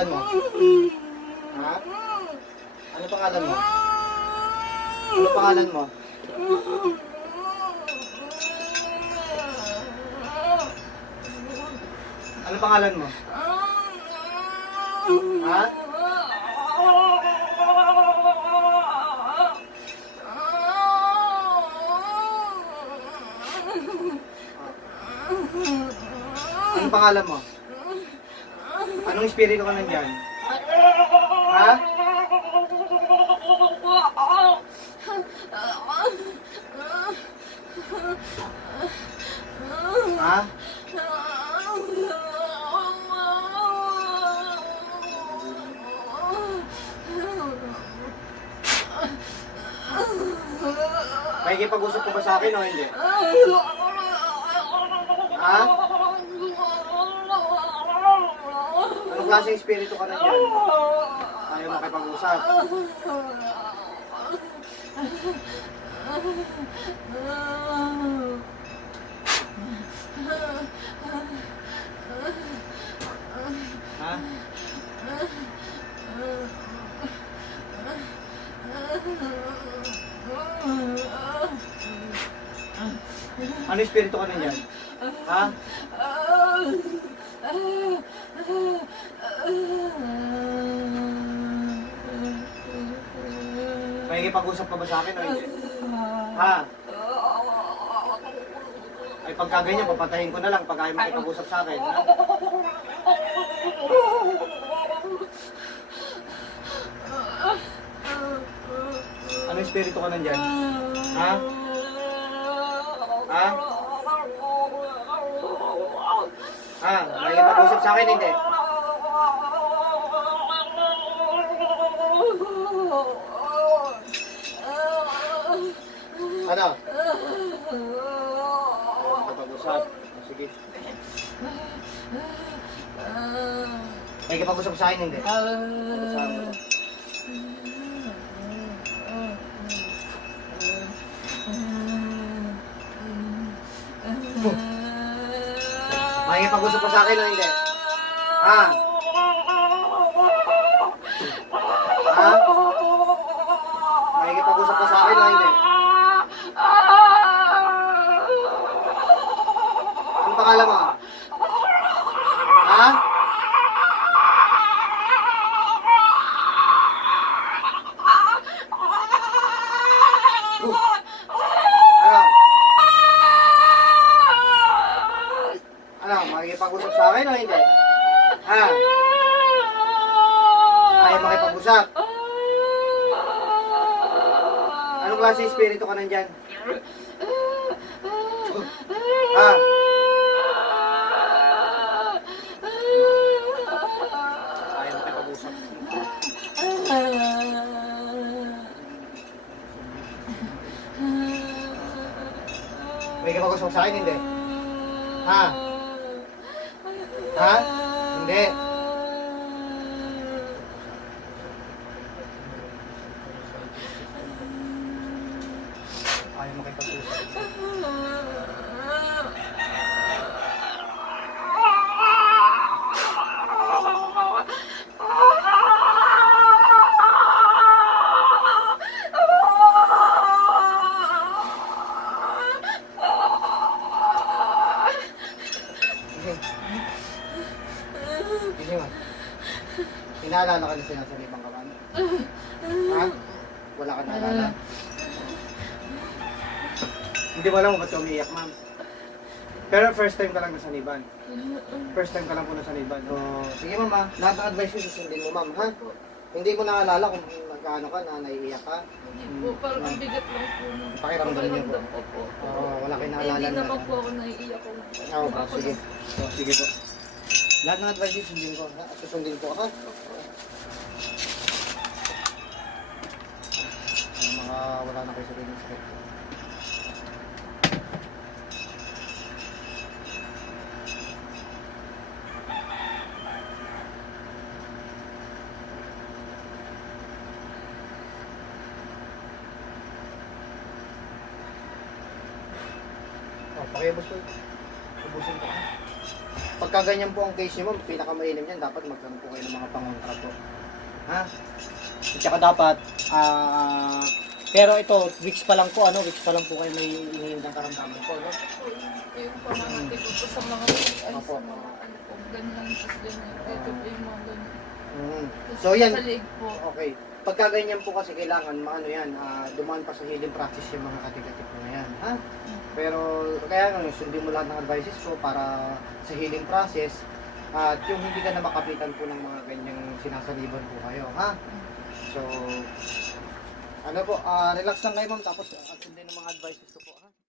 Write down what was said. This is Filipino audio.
pangalan mo? Ha? Ano pangalan mo? Ano pangalan mo? Ano pangalan mo? Ha? Anong pangalan mo? Anong espiritu ka nandyan? Ha? Ha? Makikipag-usap ka ba sa akin o hindi? Ha? Anong klaseng espiritu ka nandyan? Ayaw makipag-usap. Ha? Ano espiritu ka nandyan? Ha? Makikipag-usap ka ba sa akin o hindi? Ha? Ay pagka ganyan, papatayin ko na lang pag ayaw makipag-usap sa akin. Ha? Ano espiritu ka nandyan? Ha? Ha? Ha? Makikipag-usap sa akin hindi? Ano? Makipag-usap. Sige. Makikipag-usap sa akin hindi? Kasama. Makikipag-usap pa sa akin o hindi? Ha? Ha? Makikipag-usap pa sa akin o hindi? Ano pangalan mo? Ha? Ano? Ano? Makikipag-usap sa akin o hindi? Ha? Ayaw makipag-usap? Anong klase espiritu ka nandyan? Ha? Ayaw makipag-usap. Makikipag-usap sa akin hindi? Ha? Ha? Hindi. Ayaw makipag-usap. Hindi mo. Inaalala ka na sinasalibang ka ba? Ha? Wala ka naalala? Hindi mo alam kung ba't ka umiiyak, ma'am. Pero first time ka lang nasaniban. First time ka lang po nasaniban. So, sige ma'am ha. Lahat ng advice ko susundin mo ma'am ha. Hindi ko naalala kung magkano ka na naiiyak ka. Hindi po, parang ang bigat lang po. Pakiramdam niyo po. Pakiramdam ko po. Oo, wala kayo naalala Hindi na. naman po ako naiiyak ko. Oo po, sige. So, sige po. Lahat ng advice ko susundin ko ha. Susundin ko ha. Mga wala na kayo sa rin script. Pakibos ko. Ubusin ko. Pagka ganyan po ang case niyo, ma'am, pinakamainam yan, dapat magkaroon po kayo ng mga pangontra po. Ha? At saka dapat, pero ito, weeks pa lang po, weeks pa lang po kayo may hinihintang karamdaman po, no? Yung pamangati ko po sa mga Opo. sa mga ano po, ganyan, tapos ganyan. Ito po yung mga ganyan. Tapos So, yan. sa leg po. Okay. Pagka ganyan po kasi kailangan, dumaan pa sa healing practice yung mga katigatik mo na yan, ha? Pero, kaya nga, sundin mo lahat ng advices ko para sa healing process at yung hindi ka na makapitan po ng mga ganyang sinasaliban po kayo, ha? So, relax lang kayo ma'am, tapos sundin ng mga advices ko po.